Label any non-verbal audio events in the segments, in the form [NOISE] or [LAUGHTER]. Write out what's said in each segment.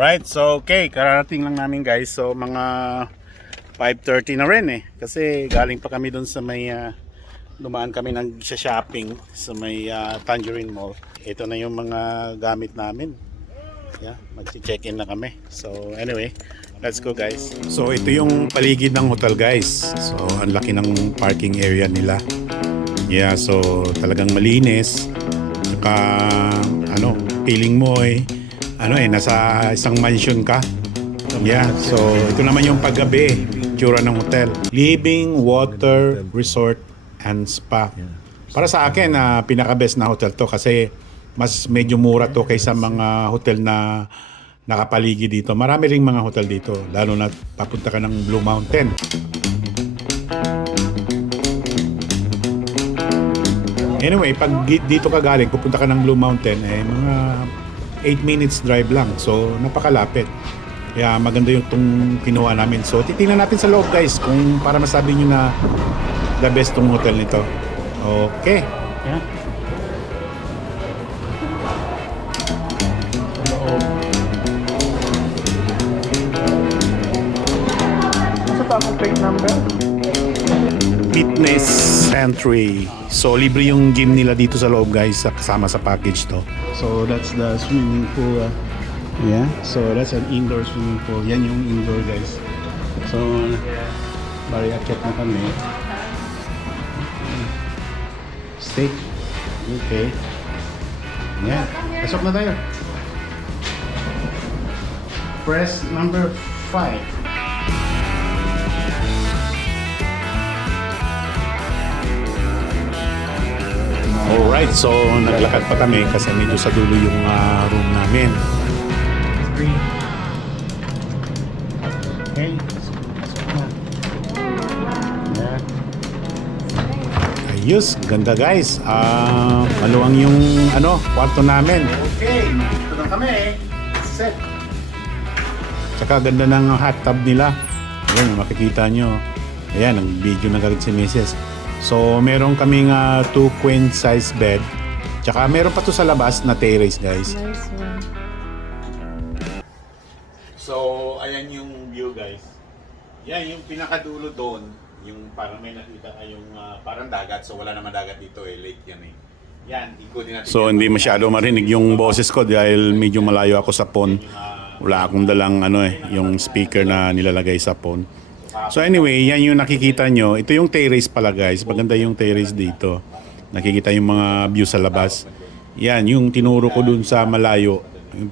Right, so okay, kararating lang namin guys. So mga 5.30 na rin eh. Kasi galing pa kami dun sa may, ah, dumaan kami nag shopping sa may ah, Tangerine Mall. Ito na yung mga gamit namin. Yeah, mag-check-in na kami. So anyway, let's go guys. So ito yung paligid ng hotel guys. So ang laki ng parking area nila. Yeah, so talagang malinis. Saka ano, feeling mo eh ano eh nasa isang mansion ka. Yeah, so ito naman yung paggabi, tsura ng hotel. Living Water Resort and Spa. Para sa akin, na pinaka-best na hotel to kasi mas medyo mura to kaysa mga hotel na nakapaligid dito. Marami ring mga hotel dito, lalo na papunta ka ng Blue Mountain. Anyway, pag dito ka galing, pupunta ka ng Blue Mountain, eh mga 8 minutes drive lang. So, napakalapit. Kaya maganda yung itong kinuha namin. So, titingnan natin sa loob guys kung para masabi nyo na the best tong hotel nito. Okay. Yeah. Sa tamang plate number? Fitness entry. So, libre yung gym nila dito sa loob guys, sa- kasama sa package to. So, that's the swimming pool. ah. yeah. So, that's an indoor swimming pool. Yan yung indoor guys. So, bari akit na kami. Steak. Okay. Yan. Pasok na tayo. Press number 5. Alright, so naglakad pa kami kasi medyo sa dulo yung ah, room namin. Ayos, ganda guys. Ah, maluwang yung ano, kwarto namin. Okay, dito na kami. Set. Tsaka ganda ng hot tub nila. Ayan, makikita nyo. Ayan, ang video na galit si Mrs. So, meron kaming uh, two queen size bed. Tsaka meron pa to sa labas na terrace, guys. Nice one. So, ayan yung view, guys. Yan, yung pinakadulo doon, yung parang may nakita kayong ah, parang dagat. So, wala naman dagat dito eh. Lake yan eh. Yan, ikutin natin. So, hindi masyado marinig yung boses ko dahil medyo malayo ako sa phone. Wala akong dalang ano eh, yung speaker na nilalagay sa phone. So anyway, yan yung nakikita nyo. Ito yung terrace pala guys. Maganda yung terrace dito. Nakikita yung mga view sa labas. Yan, yung tinuro ko dun sa malayo.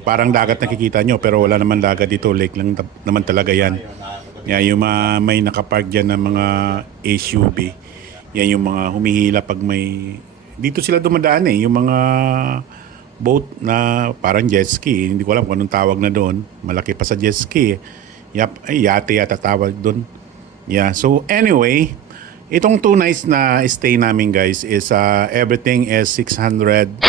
Parang dagat nakikita nyo pero wala naman dagat dito. Lake lang naman talaga yan. Yan, yung mga, may nakapark dyan ng mga SUV. Yan yung mga humihila pag may... Dito sila dumadaan eh. Yung mga boat na parang jet ski. Hindi ko alam kung anong tawag na doon. Malaki pa sa jet ski. Yap, ay, yate yata tawag doon. Yeah. So anyway, itong two nights na stay namin guys is uh, everything is 670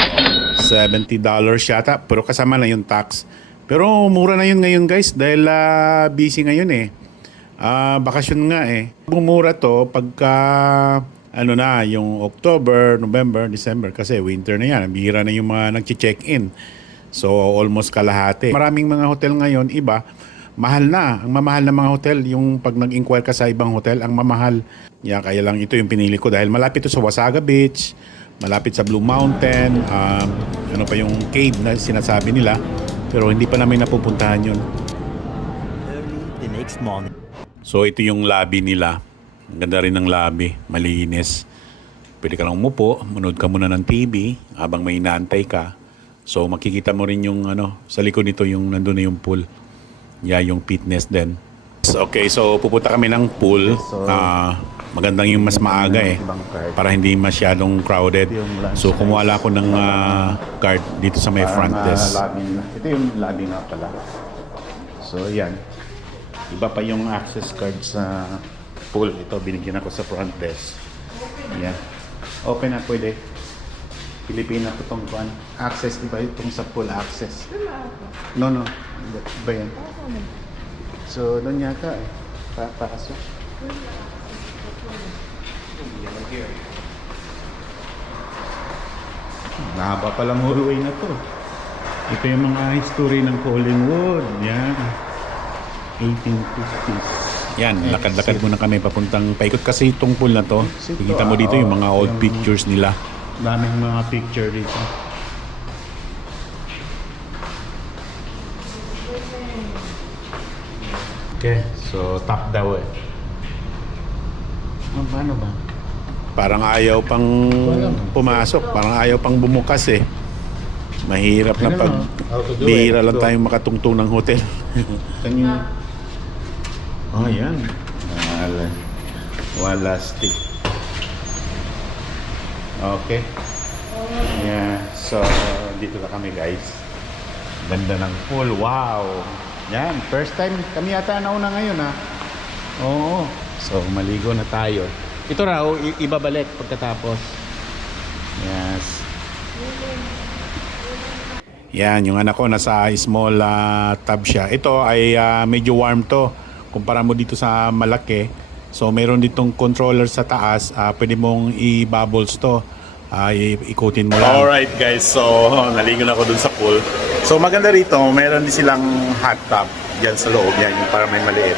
dollars yata. Pero kasama na yung tax. Pero mura na yun ngayon guys dahil ah, busy ngayon eh. Ah, bakasyon nga eh. Bumura to pagka ano na, yung October, November, December kasi winter na yan. Bihira na yung mga nag-check-in. So almost kalahati. Maraming mga hotel ngayon, iba, mahal na. Ang mamahal na mga hotel, yung pag nag-inquire ka sa ibang hotel, ang mamahal. Yeah, kaya lang ito yung pinili ko dahil malapit to sa Wasaga Beach, malapit sa Blue Mountain, um, ano pa yung cave na sinasabi nila. Pero hindi pa namin napupuntahan yun. Early the next morning. So ito yung lobby nila. Ang ganda rin ng lobby, malinis. Pwede ka lang umupo, manood ka muna ng TV habang may inaantay ka. So makikita mo rin yung ano, sa likod nito yung nandun na yung pool. Yeah, yung fitness din. Okay, so pupunta kami ng pool. So, Ah, magandang yung mas maaga eh. Para hindi masyadong crowded. So kumuha ako ng ah, card dito sa may front ah, desk. Ito yung lobby nga pala. So, yan. Iba pa yung access card sa pool. Ito, binigyan ako sa front desk. Yan. Open na, pwede. Pilipina po itong kuan. Access, iba itong sa pool access. No, no. Iba, iba yan. So, doon yata eh. Pa pasok. Nahaba pala motorway na to. Ito yung mga history ng Collingwood. Yan. 1850s. Yan, lakad-lakad muna kami papuntang paikot kasi itong pool na to. Nakita mo dito ah, yung mga old yung- pictures nila. Daming mga picture dito. Okay, so top daw eh. Oh, paano ba? Parang ayaw pang pumasok, parang ayaw pang bumukas eh. Mahirap na Ano pag bihira lang tayong makatungtong ng hotel. [LAUGHS] Oh, yan. Wala. Wala stick. Okay. Yeah. So, dito na kami guys. Ganda ng pool. Wow. Yan. First time kami yata nauna ngayon ha. Oo. So, maligo na tayo. Ito raw, ibabalik pagkatapos. Yes. Yan, yung anak ko nasa small ah, tub siya. Ito ay ah, medyo warm to. Kumpara mo dito sa malaki. So meron ditong controller sa taas. ah, pwede mong i-bubbles to. I- ikutin mo lang. Alright guys, so [LAUGHS] naligo na ako dun sa pool. So maganda rito, meron din silang hot tub dyan sa loob. Yan, yung para may maliit.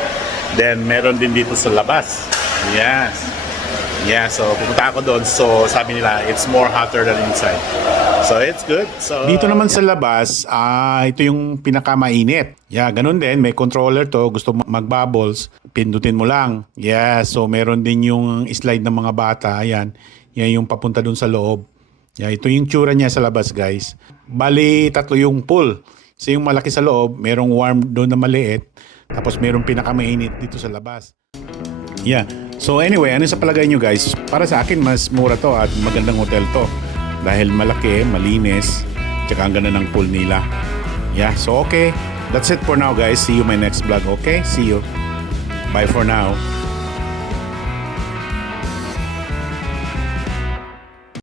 Then meron din dito sa labas. Yes. Yeah, so pupunta ako doon. So sabi nila, it's more hotter than inside. So it's good. So Dito naman sa labas, ah ito yung pinakamainit. Yeah, ganun din. May controller to. Gusto mag-bubbles, pindutin mo lang. Yeah, so meron din yung slide ng mga bata. Ayan. Yan yung papunta dun sa loob. Yeah, ito yung tsura niya sa labas, guys. Bali, tatlo yung pool. So yung malaki sa loob, merong warm doon na maliit. Tapos merong pinakamainit dito sa labas. Yeah. So anyway, ano sa palagay nyo guys? Para sa akin, mas mura to at magandang hotel to. Dahil malaki, malinis, tsaka ang ganda ng pool nila. Yeah, so okay. That's it for now guys. See you my next vlog, okay? See you. Bye for now.